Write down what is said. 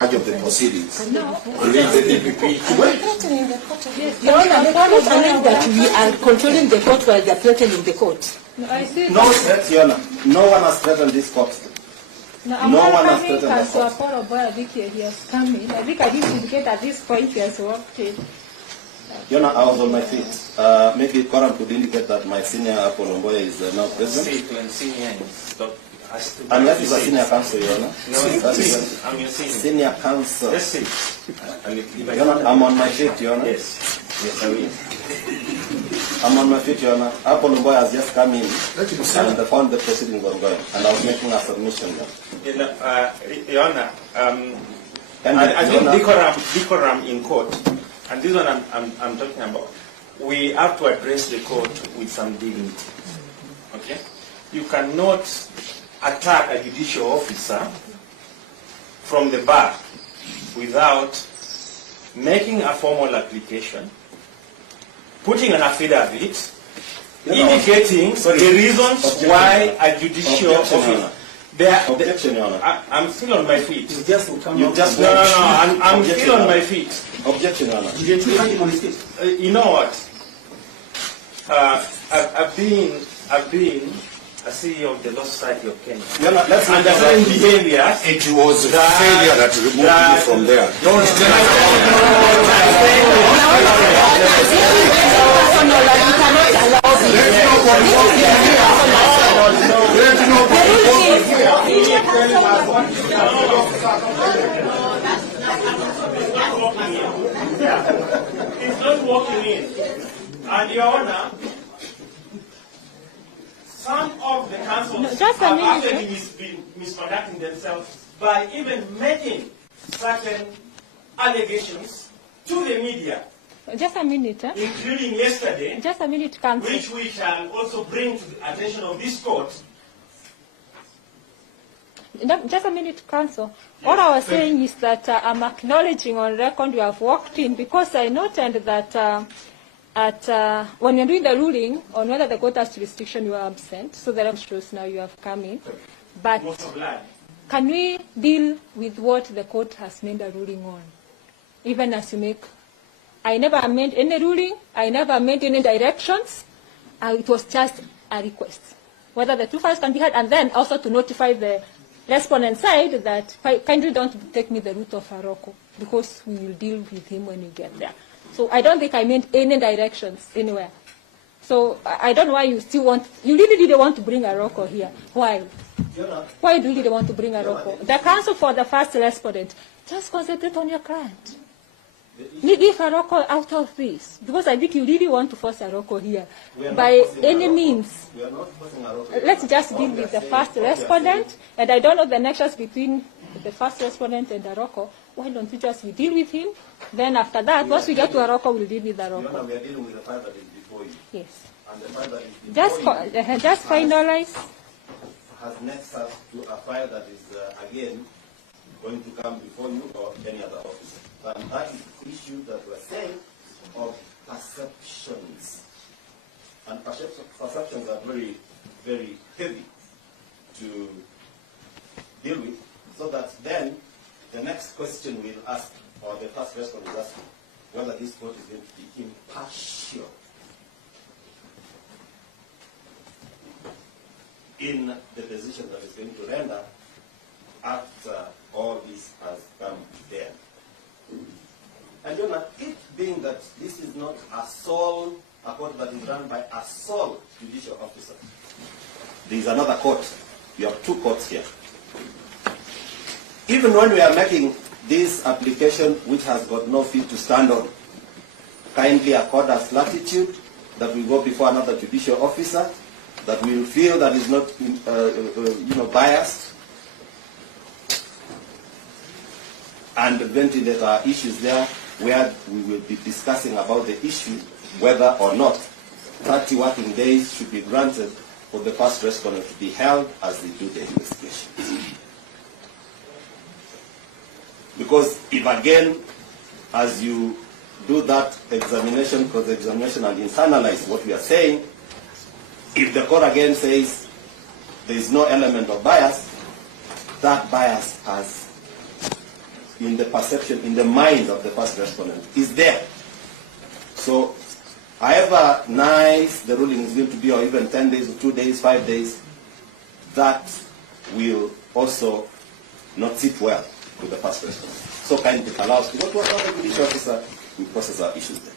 of the proceedings. No. Leave the DPP to wait. Your Honor, the court believes that we are controlling the court while they are threatening the court. No, I see. No threat, Your Honor. No one has threatened this court. No one has threatened the court. He has come in. I think I didn't indicate at this point he has walked in. Your Honor, I was on my feet. Maybe Koran could indicate that my senior Ongondo Were is now present. Unless it's a senior counsel, Your Honor. No, I'm your senior. Senior counsel. Let's see. Your Honor, I'm on my feet, Your Honor. Yes, I will. I'm on my feet, Your Honor. Ongondo Were has just come in and found the proceedings ongoing, and I was making a submission. Your Honor, I think decorum in court, and this one I'm talking about. We have to address the court with some dignity. Okay, you cannot attack a judicial officer from the bar without making a formal application, putting an affidavit, indicating the reasons why a judicial officer. Objection, Your Honor. I'm still on my feet. I'm still on my feet. Objection, Your Honor. You know what? I've been a CEO of the Law Society of Kenya. And the same behavior. It was a failure that removed you from there. Don't It's not walking in. And Your Honor, some of the councils have actually been misconducting themselves by even making certain allegations to the media. Just a minute, including yesterday, just a minute, counsel. Which we shall also bring to the attention of this court. Just a minute, counsel. All I was saying is that I'm acknowledging on record you have walked in because I noted that when you're doing the ruling on whether the court has jurisdiction, you are absent. So that shows now you have come in. But can we deal with what the court has made a ruling on? Even as you make, I never made any ruling. I never made any directions. It was just a request. Whether the two files can be heard, and then also to notify the respondent side that kindly don't take me the route of Aroko because we will deal with him when we get there. So I don't think I made any directions anywhere. So I don't know why you still want, you really want to bring Aroko here. Why? Why do you really want to bring Aroko? The counsel for the first respondent, just concentrate on your client. Leave Aroko out of this. Because I think you really want to force Aroko here. By any means. We are not forcing Aroko. Let's just deal with the first respondent. And I don't know the nexus between the first respondent and Aroko. Why don't we just deal with him? Then after that, once we get to Aroko, we'll deal with Aroko. We are dealing with the file that is before you. Yes. And the file that is before you just finalize. Has nexus to a file that is, again, going to come before you or any other officer. And that is the issue that we're saying of perceptions. And perceptions are very, very heavy to deal with, so that then the next question we'll ask, or the first response is asking, whether this court is going to be impartial in the decision that is going to render after all this has come to them. And you know, it being that this is not a court that is run by a sole judicial officer. There is another court. You have two courts here. Even when we are making this application, which has got no feet to stand on, kindly accord us latitude that we go before another judicial officer, that we will feel that is not biased, and ventilate our issues there, where we will be discussing about the issue, whether or not 30 working days should be granted for the first respondent to be held as they do the investigation. Because if again, as you do that examination, cross-examination, and internalize what we are saying, if the court again says there is no element of bias, that bias has in the perception, in the mind of the first respondent is there. So however nice the ruling is going to be, or even 10 days, or 2 days, 5 days, that will also not sit well with the first respondent. So kindly allow us to go to another judicial officer, we process our issues there.